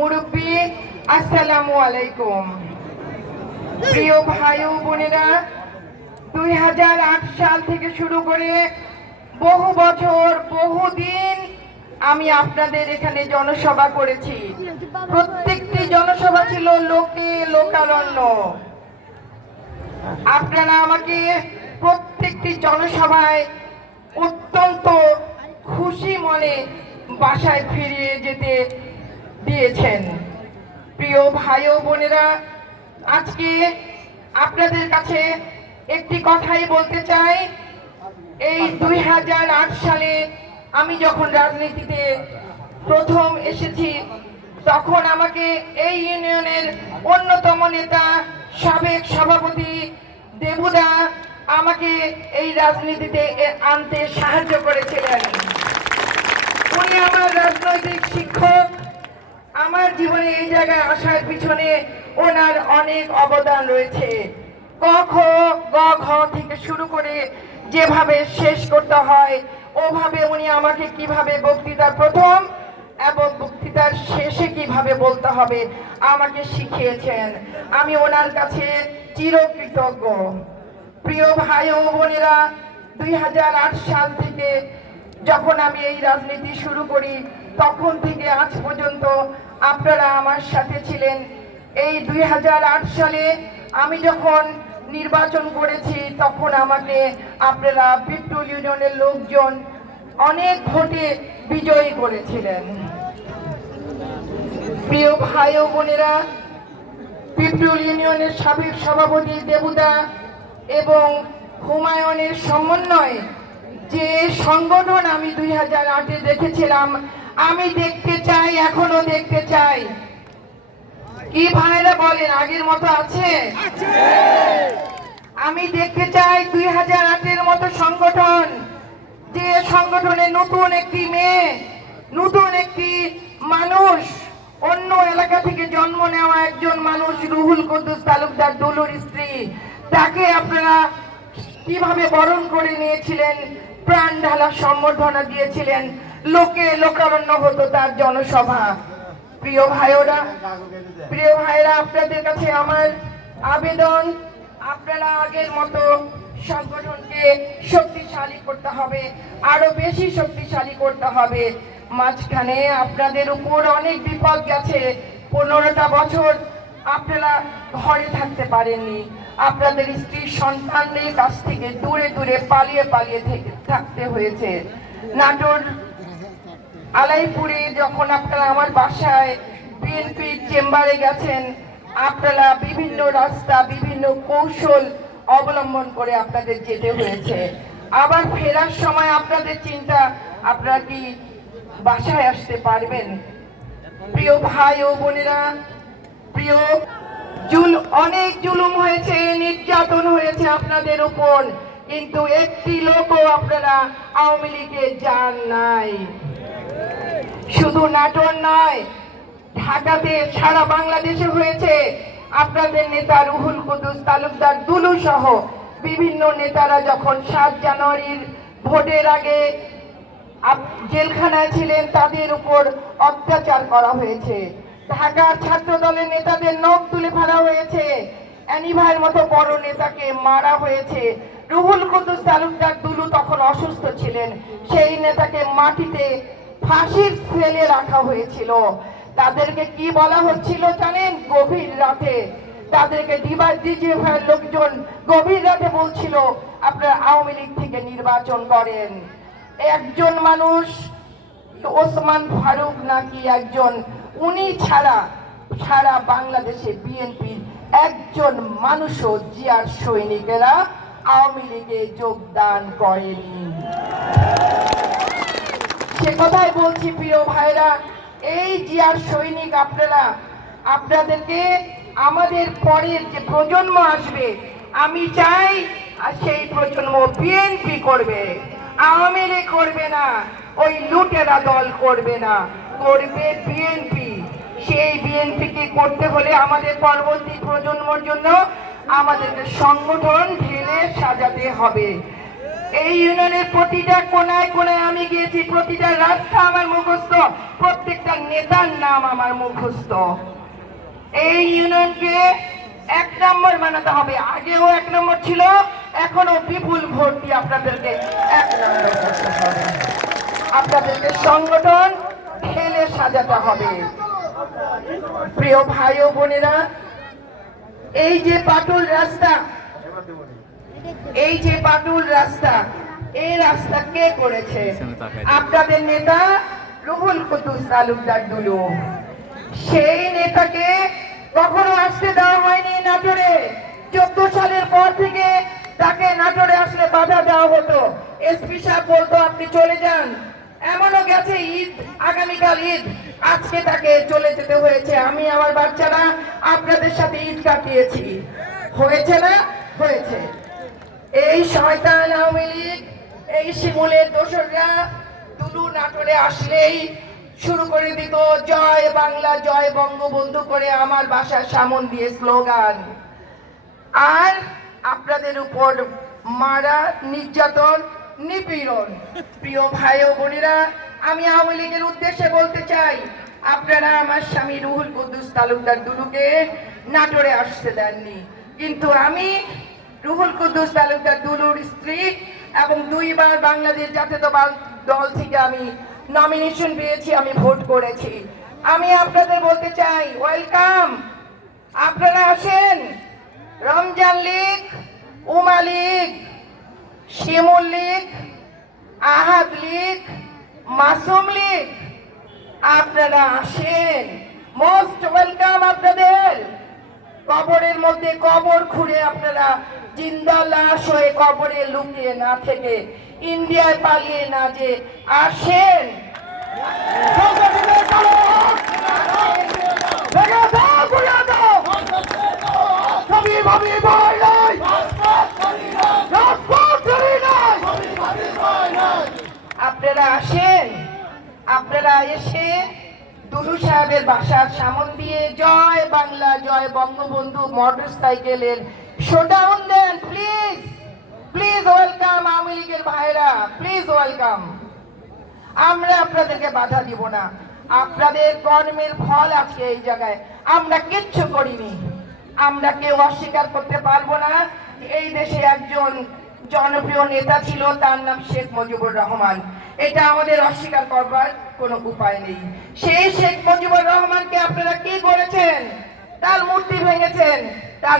মুরব্বী, আসসালামু আলাইকুম। প্রিয় ভাই ও বোনেরা, 2008 সাল থেকে শুরু করে বহু বছর বহুদিন আমি আপনাদের এখানে জনসভা করেছি। প্রত্যেকটি জনসভা ছিল লোকে লোকারণ্য। আপনারা আমাকে প্রত্যেকটি জনসভায় অত্যন্ত খুশি মনে বাসায় ফিরিয়ে যেতে দিয়েছেন। প্রিয় ভাই ও বোনেরা, আজকে আপনাদের কাছে একটি কথাই বলতে চাই। এই 2008 সালে আমি যখন রাজনীতিতে প্রথম এসেছি, তখন আমাকে এই ইউনিয়নের অন্যতম নেতা সাবেক সভাপতি দেবুদা আমাকে এই রাজনীতিতে আনতে সাহায্য করেছিলেন। উনি আমার রাজনৈতিক শিক্ষক। আমার জীবনে এই জায়গায় আসার পিছনে ওনার অনেক অবদান রয়েছে। ক খ গ ঘ থেকে শুরু করে যেভাবে শেষ করতে হয়, ওভাবে উনি আমাকে কিভাবে বক্তৃতার প্রথম এবং বক্তৃতার শেষে কিভাবে বলতে হবে আমাকে শিখিয়েছেন। আমি ওনার কাছে চিরকৃতজ্ঞ। প্রিয় ভাই ও বোনেরা, 2008 সাল থেকে যখন আমি এই রাজনীতি শুরু করি, তখন থেকে আজ পর্যন্ত আপনারা আমার সাথে ছিলেন। এই 2008 সালে আমি যখন নির্বাচন করেছি, তখন আমাকে আপনারা পিপটুল ইউনিয়নের লোকজন অনেক ভোটে বিজয়ী করেছিলেন। প্রিয় ভাই ও বোনেরা, পিপটুল ইউনিয়নের সাবেক সভাপতি দেবুদা এবং হুমায়ুনের সমন্বয়ে যে সংগঠন আমি 2008-এ দেখেছিলাম, আমি দেখতে চাই, এখনো দেখতে চাই। কি ভাইরা বলেন, আগের মতো আছে? আমি দেখতে চাই 2008-এর মতো সংগঠন, যে সংগঠনে নতুন একটি মেয়ে, নতুন একটি মানুষ, অন্য এলাকা থেকে জন্ম নেওয়া একজন মানুষ, রুহুল কুদ্দুস তালুকদার দুলুর স্ত্রী, তাকে আপনারা কিভাবে বরণ করে নিয়েছিলেন, প্রাণ ঢালা সম্বর্ধনা দিয়েছিলেন, লোকে লোকারণ্য হতো তার জনসভা। প্রিয় ভাইরা, আপনাদের কাছে আমার আবেদন, আপনারা আগের মতো সংগঠনকে শক্তিশালী করতে হবে, আরো বেশি শক্তিশালী করতে হবে। মাঝখানে আপনাদের উপর অনেক বিপদ গেছে। 15টা বছর আপনারা ঘরে থাকতে পারেননি। আপনাদের স্ত্রী সন্তানদের কাছ থেকে দূরে দূরে পালিয়ে পালিয়ে থাকতে হয়েছে। নাটোর আলাইপুরে যখন আপনারা আমার বাসায় বিএনপির চেম্বারে গেছেন, আপনারা বিভিন্ন রাস্তা, বিভিন্ন কৌশল অবলম্বন করে আপনাদের যেতে হয়েছে। আবার ফেরার সময় আপনাদের চিন্তা, আপনারা কি বাসায় আসতে পারবেন? প্রিয় ভাই ও বোনেরা, অনেক জুলুম হয়েছে, নির্যাতন হয়েছে আপনাদের উপর, কিন্তু একটি লোকও আপনারা আওয়ামী লীগে যান নাই। শুধু নাটোর নয়, ঢাকাতে, সারা বাংলাদেশে হয়েছে। আপনাদের নেতা রুহুল কুদ্দুস তালুকদার দুলু সহ বিভিন্ন নেতারা যখন 7 জানুয়ারির ভোটের আগে জেলখানায় ছিলেন, তাদের উপর অত্যাচার করা হয়েছে। ঢাকার ছাত্র দলের নেতাদের নখ তুলে ফেলা হয়েছে। অ্যানিভাইয়ের মতো বড় নেতাকে মারা হয়েছে। রুহুল কুদ্দুস তালুকদার দুলু তখন অসুস্থ ছিলেন, সেই নেতাকে মাটিতে ফাঁসির সেলে রাখা হয়েছিল। তাদেরকে কি বলা হচ্ছিল জানেন? গভীর রাতে তাদেরকে ডিজিএফআইয়ের লোকজন গভীর রাতে বলছিল, আপনারা আওয়ামী লীগ থেকে নির্বাচন করেন। একজন মানুষ, ওসমান ফারুক নাকি একজন, উনি ছাড়া সারা বাংলাদেশে বিএনপির একজন মানুষও, জিয়ার সৈনিকেরা আওয়ামী লীগে যোগদান করেনি। সে কথাই বলছি প্রিয় ভাইরা, এই জিয়ার সৈনিক আপনারা, আপনাদেরকে আমাদের পরের যে প্রজন্ম আসবে, আমি চাই সেই প্রজন্ম বিএনপি করবে, আওয়ামী লীগ করবে না, ওই লুটেরা দল করবে না, করবে বিএনপি। সেই বিএনপিকে করতে হলে আমাদের পরবর্তী প্রজন্মের জন্য আমাদেরকে সংগঠন ঢেলে সাজাতে হবে। এই ইউনিয়নের প্রতিটা কোনায় কোনায় আমি গিয়েছি, প্রতিটা রাস্তা আমার মুখস্থ, প্রত্যেকটা নেতার নাম আমার মুখস্থ। এই ইউনিয়নকে 1 নম্বর বানাতে হবে। আগেও 1 নম্বর ছিল, এখনো বিপুল ভোট দিয়ে আপনাদেরকে 1 নম্বর করতে হবে। আপনাদেরকে সংগঠন ঢেলে সাজাতে হবে। প্রিয় ভাই ও বোনেরা, এই যে পাটুল রাস্তা, এই যে পাটুল রাস্তা, এই রাস্তা কে করেছে? আপনাদের নেতা রুহুল কুদ্দুস তালুকদার দুলু। সেই নেতাকে কখনো আসতে দেওয়া হয়নি নাটোরে। 14 সালের পর থেকে তাকে নাটোরে আসলে বাধা দেওয়া হতো। এসপি সাহেব বলতো আপনি চলে যান। এমনও গেছে ঈদ, আগামীকাল ঈদ, আজকে তাকে চলে যেতে হয়েছে। আমি আমার বাচ্চারা আপনাদের সাথে ঈদ কাটিয়েছি। হয়েছে না? হয়েছে। এই শয়তান আওয়ামী লীগ, এই শিমুলের দোসররা দুলু নাটোরে আসলেই শুরু করে দিত জয় বাংলা জয় বঙ্গবন্ধু করে আমার বাসার সামন দিয়ে স্লোগান। আর আপনাদের উপর মারা, নির্যাতন, নিপীড়ন। প্রিয় ভাই ও বোনেরা, আমি আওয়ামী লীগের উদ্দেশ্যে বলতে চাই, আপনারা আমার স্বামী রুহুল কুদ্দুস তালুকদার দুলুকে নাটোরে আসতে দেননি, কিন্তু আমি রুহুল কুদ্দুস তালুকদার দুলুর স্ত্রী এবং 2 বার বাংলাদেশ জাতীয়তাবাদী দল থেকে আমি নমিনেশন পেয়েছি, আমি ভোট করেছি। আমি আপনাদের বলতে চাই, ওয়েলকাম, আপনারা আসেন। রমজান লীগ, উমা লীগ, শিমুল লীগ, আহাদ লীগ, মাসুম লীগ, আপনারা আসেন। মোস্ট ওয়েলকাম আপনাদের। কবরের মধ্যে কবর খুঁড়ে আপনারা জিন্দা লাশ হয়ে কবরে লুকিয়ে না থেকে, ইন্ডিয়ায় পালিয়ে না যে আসেন। আপনারা আসেন। আপনারা এসে দুলু সাহেবের বাসার সামন দিয়ে জয় বাংলা জয় বঙ্গবন্ধু মোটরসাইকেলের শোডাউন দেন। প্লিজ প্লিজ ওয়েলকাম আওয়ামী লীগের ভাইরা, প্লিজ ওয়েলকাম। আমরা আপনাদেরকে বাধা দিব না। আপনাদের কর্মের ফল আজকে এই জায়গায়। আমরা কিচ্ছু করিনি। আমরা কেউ অস্বীকার করতে পারবো না এই দেশে একজন জনপ্রিয় নেতা ছিল, তার নাম শেখ মুজিবুর রহমান। এটা আমাদের অস্বীকার করবার কোনো উপায় নেই। সেই শেখ মুজিবুর রহমানকে আপনারা কি করেছেন? তার মূর্তি ভেঙেছেন, তার